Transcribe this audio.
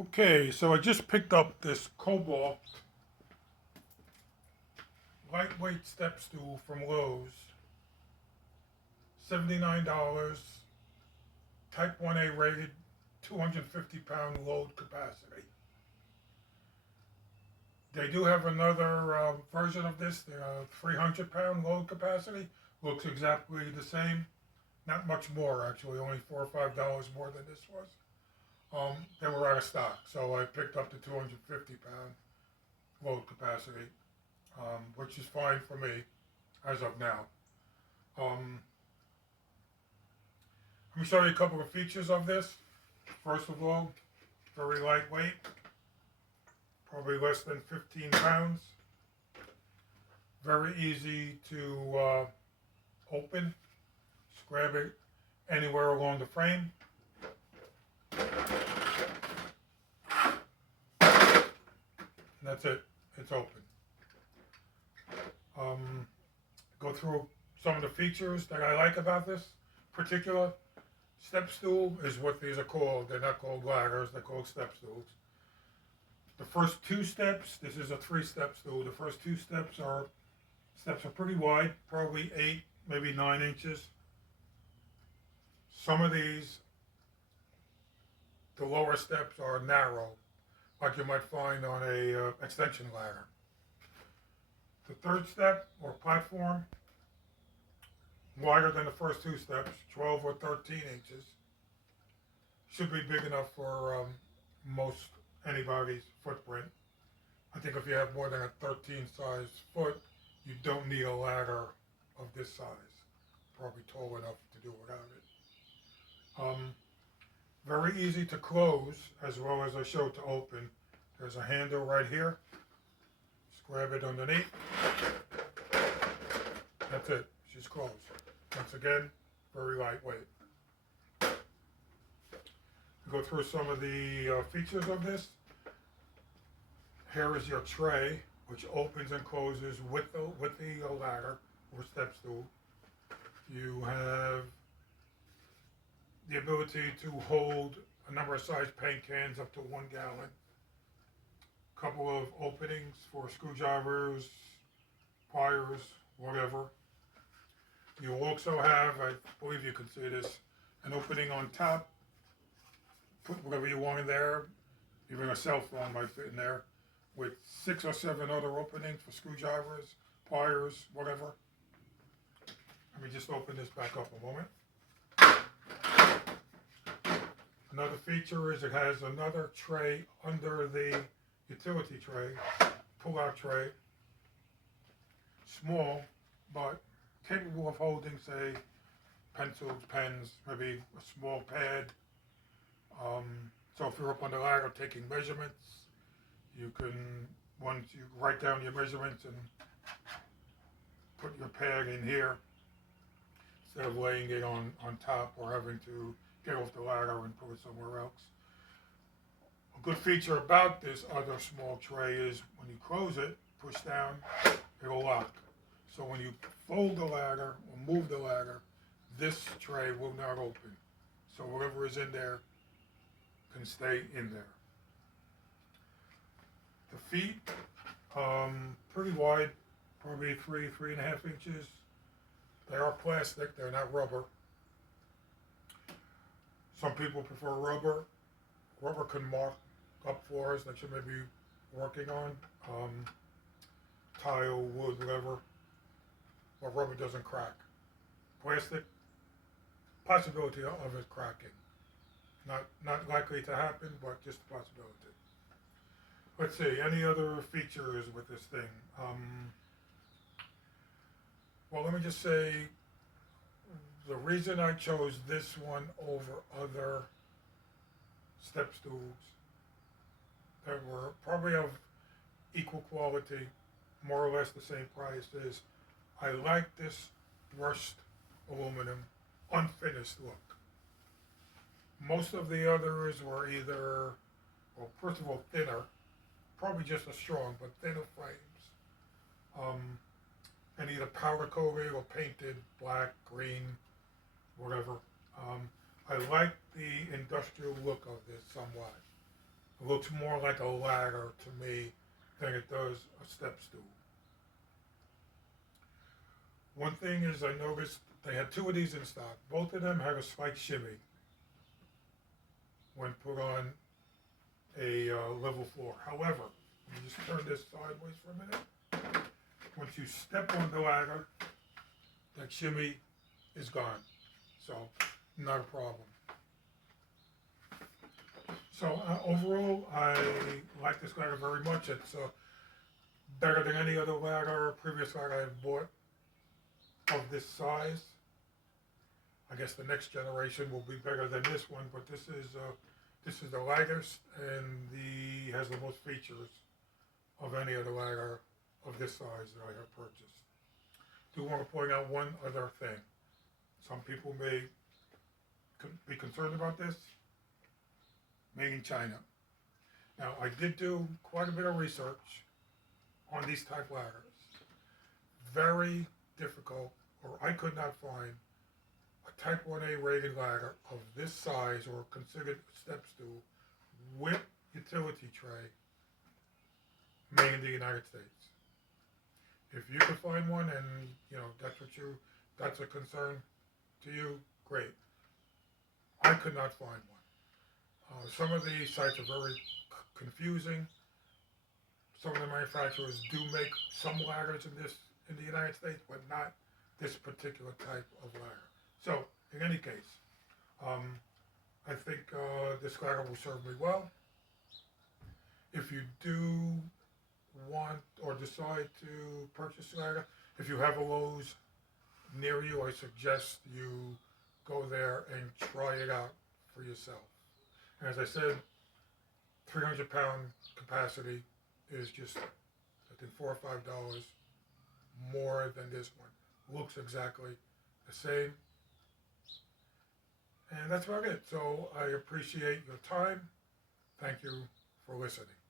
Okay, so I just picked up this Kobalt lightweight step stool from Lowe's. $79, Type 1A rated, 250-pound load capacity. They do have another version of this, the 300-pound load capacity. Looks exactly the same. Not much more, actually, only $4 or $5 more than this was. They were out of stock, so I picked up the 250-pound load capacity, which is fine for me as of now. Um, Let me show you a couple of features of this. First of all, very lightweight, probably less than 15 pounds. Very easy to open. Just grab it anywhere along the frame. And that's it. It's open. Go through some of the features that I like about this particular step stool is what these are called. They're not called ladders, they're called step stools. The first two steps, this is a 3-step stool. The first two steps are pretty wide, probably 8, maybe 9 inches. Some of these, the lower steps are narrow, like you might find on a extension ladder. The third step or platform, wider than the first two steps, 12 or 13 inches. Should be big enough for most anybody's footprint. I think if you have more than a 13 size foot, you don't need a ladder of this size. Probably tall enough to do without it. Very easy to close as well as I showed to open. There's a handle right here. Just grab it underneath. That's it. She's closed. Once again, very lightweight. Go through some of the features of this. Here is your tray, which opens and closes with the ladder or step stool. You have the ability to hold a number of size paint cans up to 1 gallon. A couple of openings for screwdrivers, pliers, whatever. You also have, I believe you can see this, an opening on top. Put whatever you want in there. Even a cell phone might fit in there, with 6 or 7 other openings for screwdrivers, pliers, whatever. Let me just open this back up a moment. Another feature is it has another tray under the utility tray, pull-out tray. Small, but capable of holding, say, pencils, pens, maybe a small pad. So if you're up on the ladder taking measurements, you can, once you write down your measurements and put your pad in here, instead of laying it on top or having to get off the ladder and put it somewhere else. A good feature about this other small tray is when you close it, push down, it'll lock. So when you fold the ladder or move the ladder, this tray will not open. So whatever is in there can stay in there. The feet, pretty wide, probably 3.5 inches. They are plastic, they're not rubber. Some people prefer rubber. Rubber can mark up floors that you may be working on. Tile, wood, whatever. But rubber doesn't crack. Plastic, possibility of it cracking. Not likely to happen, but just a possibility. Let's see, any other features with this thing? Well, let me just say, the reason I chose this one over other step stools that were probably of equal quality, more or less the same price, is I like this brushed aluminum, unfinished look. Most of the others were either, well, first of all, thinner, probably just as strong, but thinner frames. And either powder coated or painted black, green, whatever. I like the industrial look of this somewhat. It looks more like a ladder to me than it does a step stool. One thing is I noticed they had two of these in stock. Both of them had a slight shimmy when put on a level floor. However, let me just turn this sideways for a minute. Once you step on the ladder, that shimmy is gone. So, not a problem. So overall, I like this ladder very much. It's better than any other ladder, previous ladder I've bought of this size. I guess the next generation will be better than this one, but this is the lightest and has the most features of any other ladder of this size that I have purchased. Do want to point out one other thing. Some people may be concerned about this. Made in China. Now, I did do quite a bit of research on these type ladders. Very difficult, or I could not find a Type 1A rated ladder of this size or considered a step stool with utility tray made in the United States. If you could find one and that's a concern to you, great. I could not find one. Some of the sites are very confusing. Some of the manufacturers do make some ladders in the United States, but not this particular type of ladder. So, in any case, I think this ladder will serve me well. If you do want or decide to purchase a ladder, if you have a Lowe's near you, I suggest you go there and try it out for yourself. And as I said, 300-pound capacity is just, I think, $4 or $5 more than this one. Looks exactly the same. And that's about it. So I appreciate your time. Thank you for listening.